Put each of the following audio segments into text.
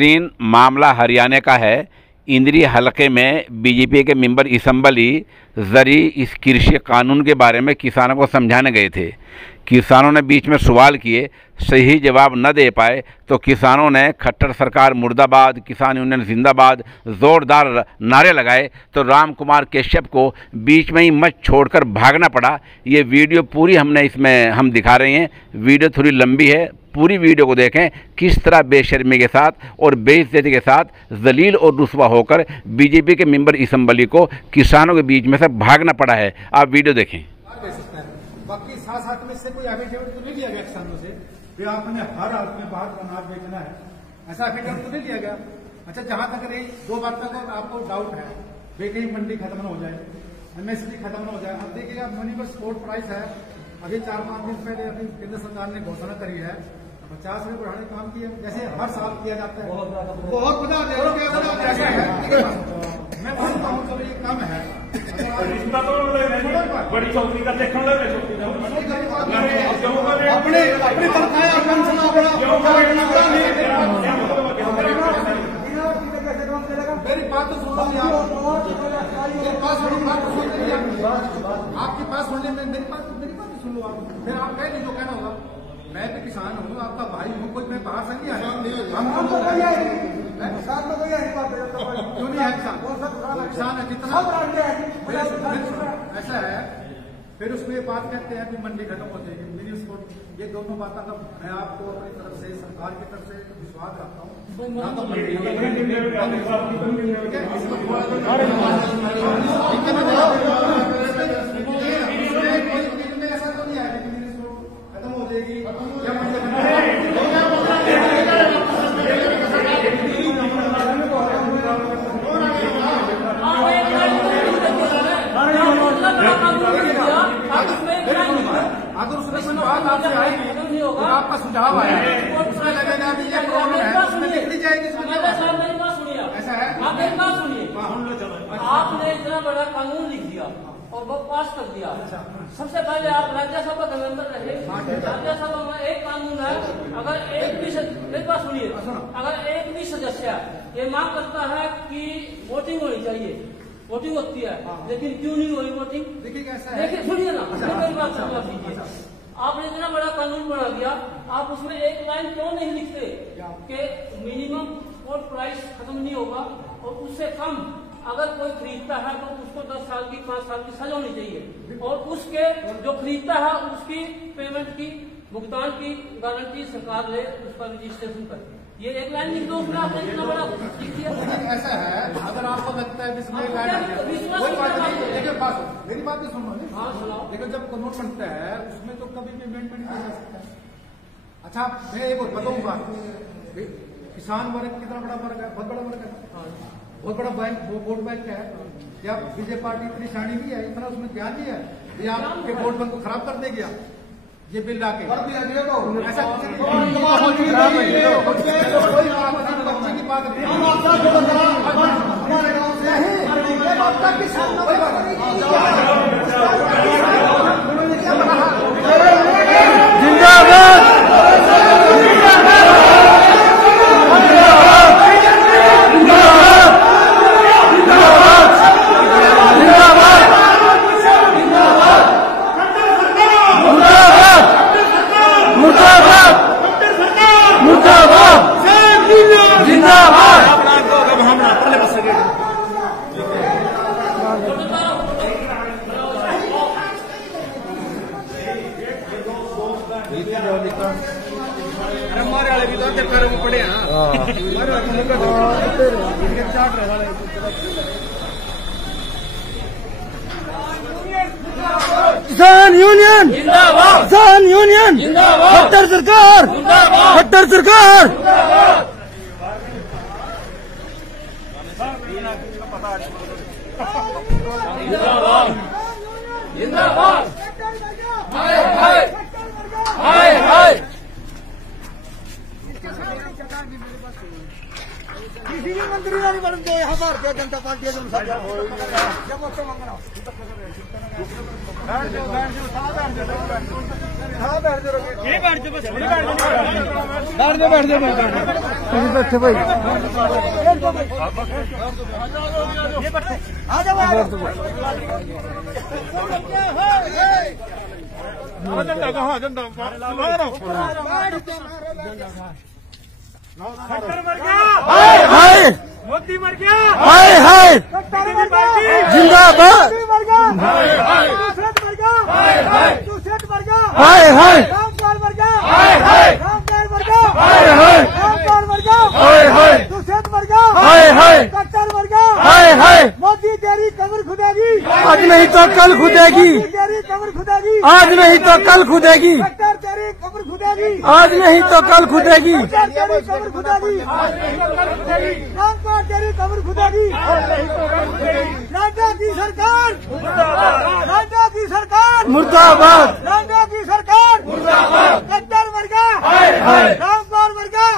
नाज़रीन, मामला हरियाणा का है। इंद्री हलके में बीजेपी के मेंबर असम्बली जरी इस कृषि कानून के बारे में किसानों को समझाने गए थे। किसानों ने बीच में सवाल किए, सही जवाब न दे पाए तो किसानों ने खट्टर सरकार मुर्दाबाद, किसान यूनियन जिंदाबाद जोरदार नारे लगाए तो राम कुमार कश्यप को बीच में ही मच छोड़कर भागना पड़ा। ये वीडियो पूरी हम दिखा रहे हैं। वीडियो थोड़ी लंबी है, पूरी वीडियो को देखें किस तरह बेशर्मी के साथ और बेइज्जती के साथ जलील और रुस्वा होकर बीजेपी के मेंबर असम्बली को किसानों के बीच में से भागना पड़ा है। आप वीडियो देखें। बाकी साथ में इससे कोई एफिडेविट तो नहीं लिया गया किसानों से कि आपने हर हालत में बाहर अनाज बेचना है, ऐसा एफिडेविट तो नहीं लिया गया। अच्छा, जहां तक रही दो बात का आपको डाउट है वे कहीं मंडी खत्म न हो जाए, एमएसपी खत्म न हो जाए। अब देखिएगा मिनिमम सपोर्ट प्राइस है, अभी 4-5 दिन पहले अभी केंद्र सरकार ने घोषणा करी है 50 रुपये बढ़ाने का काम किया, जैसे हर साल किया जाता है। बहुत बड़ा मैं मानता हूँ चलो ये कम है, बड़ी चौकी का देखने लगे अपने मेरी बात तो सुनो, आपके पास होने में मेरी बात सुन लो। आप फिर आप कह लीजिए जो कहना होगा। मैं भी किसान हूँ, आपका भाई हूँ, कोई मैं बाहर से नहीं आया। क्यों नहीं है किसान है कितना ऐसा है। फिर उसमें ये बात कहते हैं कि मंडी खत्म हो जाएगी, मिनी स्पोर्ट, ये दोनों बातों का मैं आपको अपनी तरफ से सरकार की तरफ से विश्वास रखता हूँ। ऐसा तो नहीं है कि मिनी स्पोर्ट खत्म हो जाएगी या अगर उसमें सुझाव आपसे आएगी, आपका सुझाव आया उसमें लगेगा कि ये प्रॉब्लम है, उसमें निकली जाएगी। ऐसा है, आप एक बात सुनिए, आपने इतना बड़ा कानून लिख दिया और वो पास कर दिया। सबसे पहले आप राज्यसभा के मेंबर रहे, राज्यसभा में एक कानून है, अगर एक बात सुनिए, अगर एक भी सदस्य ये मांग करता है कि वोटिंग होनी चाहिए, वोटिंग होती है, लेकिन क्यों नहीं हुई वोटिंग? देखिए कैसा है, देखिए सुनिए ना, मेरी बात समझ लीजिए। आपने इतना बड़ा कानून बना दिया, आप उसमें एक लाइन क्यों नहीं लिखते कि मिनिमम सपोर्ट प्राइस खत्म नहीं होगा और उससे कम अगर कोई खरीदता है तो उसको 10 साल की 5 साल की सजा होनी चाहिए और उसके जो खरीदता है उसकी पेमेंट की भुगतान की गारंटी सरकार ले, उसका रजिस्ट्रेशन कर। ये एक लाइन लिख दो, उसमें आपने इतना बड़ा लिख दिया। ऐसा है, अगर आपको लगता है इसमें कोई बात नहीं, लेकिन मेरी बात तो सुनो। हाँ सुनाओ। लेकिन जब कानून बनता है उसमें तो कभी भी अमेंडमेंट किया जा सकता है। अच्छा, मैं एक बताऊंगा, किसान वर्ग कितना बड़ा वर्ग है, बहुत बड़ा वर्ग है, बहुत बड़ा बैंक, वोट बैंक है। क्या बीजेपी पार्टी इतनी शानी भी है, इतना उसमें ध्यान नहीं है, ये आपके वोट बैंक को खराब कर देगी ये बिल लाके। ऐसा हमारे वाले भी तो पैरों में पड़े हैं। किसान यूनियन जिंदाबाद, किसान यूनियन जिंदाबाद, खट्टर सरकार जिंदाबाद, खट्टर सरकार जिंदाबाद, जिंदाबाद, हाय हाय हाय हाय। किसी भी मंत्री नहीं बनते यहाँ भारतीय जनता पार्टी है। जब बैठे भाई मोदी मर गया। हाय हाय जिंदाबाद हाय हाय रामपाल मर गया। हाय हाय रामपाल मर गया। हाय हाय रामपाल मर गया। हाय हाय दुष्यंत मर गया। हाय हाय कट्टर मर गया। हाय हाय मोदी तेरी कब्र खुदेगी। आज नहीं तो कल खुदेगी। मोदी तेरी कब्र खुदेगी। आज नहीं तो कल खुदेगी। कट्टर तेरी कब्र खुदेगी। आज नहीं तो कल खुदेगी। कट्टर तेरी कब्र खुदेगी। रामपाल तेरी कब्र खुदेगी। राजा की सरकार राजा की सरकार मुर्दाबाद राजा की सरकार कट्टर मर गया। रामपाल मर गया।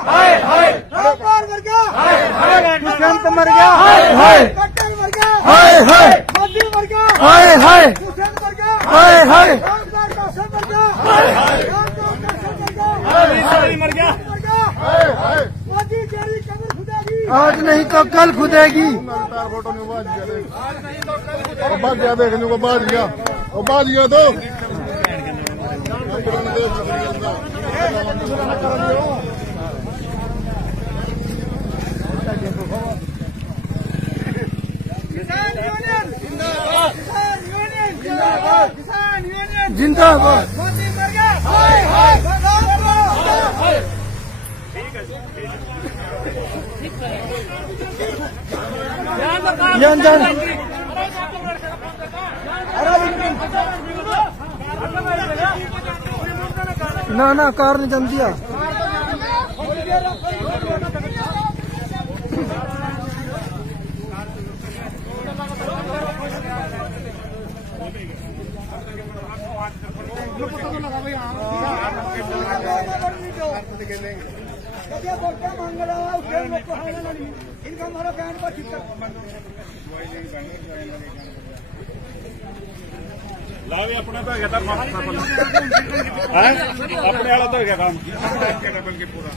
रामपाल मर गया। दुष्यंत मर गया। हाय हाय कट्टर मर गया। हाय हाय मोदी मर गया। हाय हाय दुष्यंत मर गया। हाय हाय रामपाल कासम मर गया। रामपाल कासम मर गया। मर गया। मोदी तेरी कब्र खुदेगी। आज नहीं तो कल खुदेगी। बाज गया देखने को बाज गया तो किसान यूनियन जिंदाबाद। किसान यूनियन जिंदाबाद। किसान यूनियन जिंदाबाद मोदी मर गया। हाय हाय जान जान ना ना कार ने जम दिया। इनका हमारा बयान पर लावे अपना तो गया था अपने वाला तो गया काम बल्कि पूरा